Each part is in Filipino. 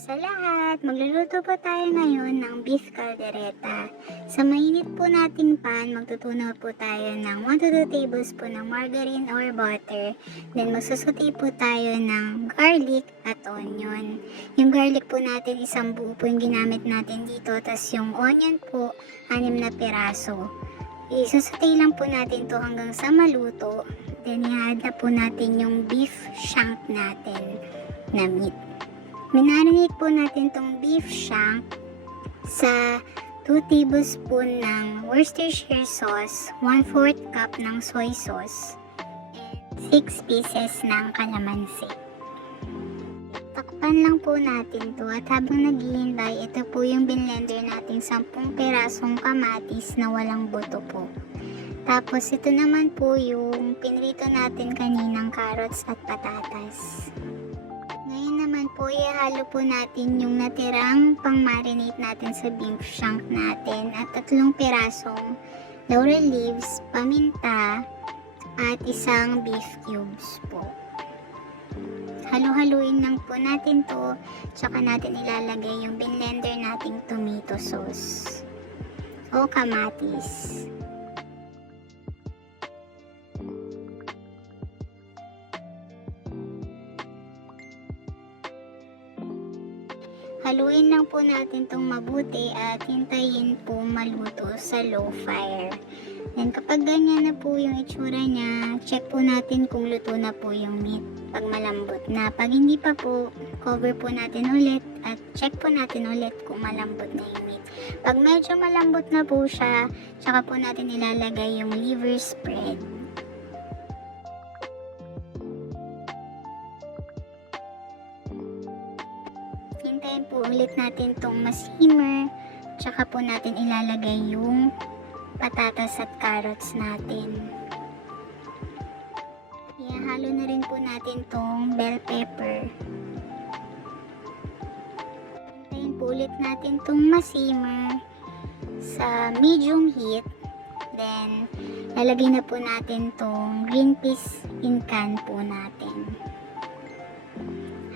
sa lahat! Magluluto po tayo ngayon ng beef caldereta. Sa mainit po nating pan, magtutunaw po tayo ng 1 to 2 tablespoon ng margarine or butter. Then magsusuti po tayo ng garlic at onion. Yung garlic po natin, isang buo po yung ginamit natin dito. Tapos yung onion po, 6 na piraso. Isusuti lang po natin to hanggang sa maluto. Then i-add na po natin yung beef shank natin na meat. Minarinate po natin tong beef shank sa 2 tablespoon ng Worcestershire sauce, 1/4 cup ng soy sauce, and 6 pieces ng calamansi. Takpan lang po natin to at habang naghihintay, ito po yung binlender nating 10 pirasong kamatis na walang buto po. Tapos ito naman po yung pinrito natin kaninang carrots at patatas. Ngayon naman po, ihalo po natin yung natirang pang-marinate natin sa beef shank natin at 3 pirasong laurel leaves, paminta, at 1 beef cubes po. Halu-haluin lang po natin to, tsaka natin ilalagay yung binlender nating tomato sauce o kamatis. Haluin lang po natin itong mabuti at hintayin po maluto sa low fire. Then kapag ganyan na po yung itsura niya, check po natin kung luto na po yung meat. Pag malambot na. Pag hindi pa po, cover po natin ulit at check po natin ulit kung malambot na yung meat. Pag medyo malambot na po siya, tsaka po natin ilalagay yung liver spread. Hintayin po ulit natin itong ma-simmer, tsaka po natin ilalagay yung patatas at carrots natin. Ihalo na rin po natin itong bell pepper. Hintayin po ulit natin itong ma-simmer sa medium heat. Then, lalagay na po natin itong green peas in can po natin.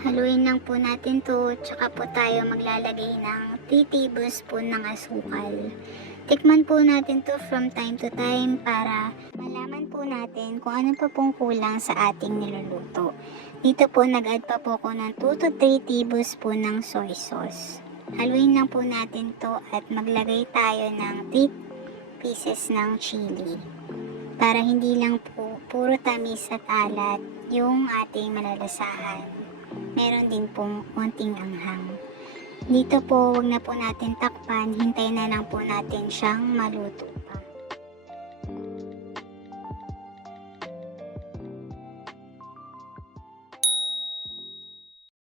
Haluin lang po natin to, tsaka po tayo maglalagay ng 3 tablespoon ng asukal. Tikman po natin to from time to time para malaman po natin kung ano pa pong kulang sa ating niluluto. Dito po nag-add pa po ako ng 2 to 3 tablespoon ng soy sauce. Haluin lang po natin to at maglagay tayo ng 3 pieces ng chili. Para hindi lang po puro tamis at alat yung ating malalasahan. Meron din pong konting anghang. Dito po, wag na po natin takpan, hintayin na lang po natin siyang maluto.